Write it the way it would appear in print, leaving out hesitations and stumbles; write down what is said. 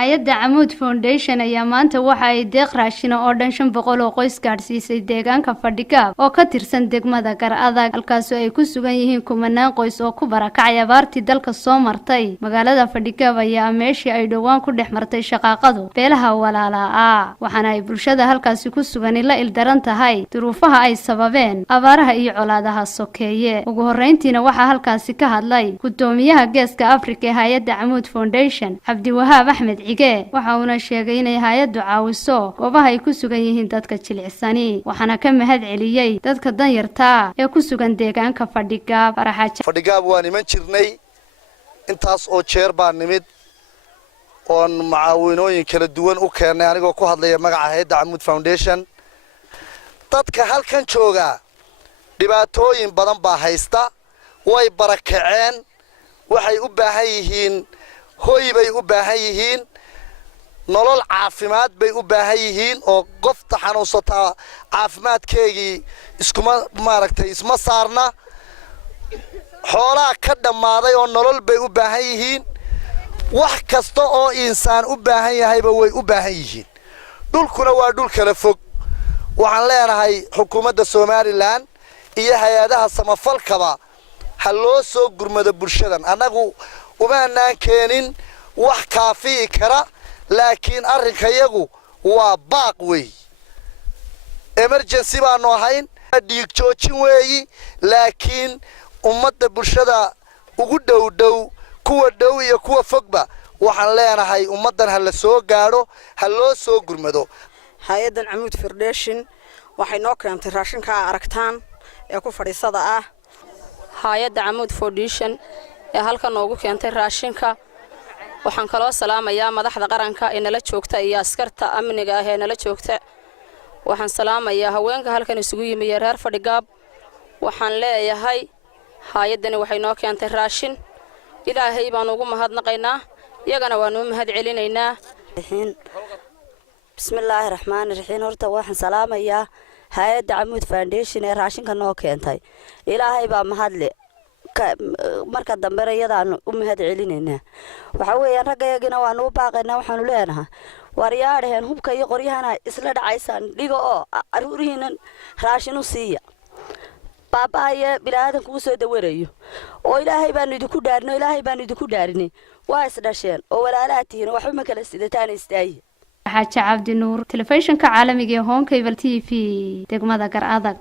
hay'adda Amoud Foundation ayaa maanta waxa ay deeq raashin oo dhan 500 oo qoys gaarsiisay deegaanka Fadhigaab oo ka tirsan degmada Gar-adag halkaas oo ay ku sugan yihiin kumanaan qoys oo ku barakacay abaartii dalka soo martay magaalada Fadhigaab ayaa meeshii ay dhawaan ku dhex martay shaqaaqadu beelaha walaalaha waxaana ay bulshada halkaas ku sugan la ildaran tahay duruufaha ay sababeen abaaraha iyo colaadaha sokeeye ugu horeyntiina waxa halkaas ka hadlay gudoomiyaha Geeska Afrika ee hay'adda Amoud Foundation Abdi Wahaab Ahmed waxa uu sheegay in hay'addu caawiso goobaha ay ku sugan yihiin dadka jilicsani waxaana ka mahad celiyay dadka danyarta ee ku sugan deegaanka Fadhigaab Fadhigaab waan iman jirnay intaas oo jeer baan nimid oon macaawinooyin kala duwan u keenay anigoo ku hadlaya magaca hay'adda Amoud Foundation dadka halkan jooga dhibaatooyin badan baa haysta way barakaceen waxay u baahan yihiin hoy bay u baahan yihiin nolol caafimaad bay u baahan yihiin oo qofta xanuunsata caafimaadkeegii isma saarna xoolaha ka dhamaaday oo nolol bay u baahan yihiin wax kasta oo insaan u baahan yahayba way u baahan yihiin dhulkuna waa dhul kala fog waxaan leenahay xukuumadda Soomaaliland iyo hay'adaha samafalkaba ha loo soo gurmado bulshadan anagu umaanaan keenin wax kaafi kara laakiin arrinkayagu waa baaq weey emergency baan ahayn dhiig joojin weey laakiin ummadda bulshada ugu dhow kuwa dhow iyo kuwa fogba waxaan leenahay ummadan ha la soo gaaro ha loo soo gurmado hay'addan Amoud Foundation waxay noo keentay raashinka aragtaan ee ku fadhiisada ah hay'adda Amoud Foundation ee halka noogu keentay raashinka waxaan kaloo salaamayaa madaxda qaranka ee nala joogta iyo askarta amniga ah ee nala joogta waxaan salaamayaa haweenka halkan isugu yimid reer Fadhigaab waxaan leeyahay hay'addani waxay noo keentay raashin ilaahay baan ugu mahadnaqaynaa iyagana waan u mahad celinaynaa bismillaahir rahmaanir rahiim horta waxaan salaamayaa hay'adda Amoud Foundation ee raashinka noo keentay ilaahay baa mahadle marka dambe rayadaan u mahad celinaynaa waxa weeyaan ragayagina waan u baaqaynaa waxaan u leenahay waryaadheen hubka iyo qoryahana isla dhacaysaan dhigo oo aruurihiinan raashin u siiya baabaaye bilaadan ku soo dawarayo oo ilaahay baan idinku dhaarinay waa isdhasheen oo walaalaatiina waxba ma kala sidataan istaay Xaaji Cabdi Nuur telefishinka caalamiga ee Home Cable TV degmada Gar-adag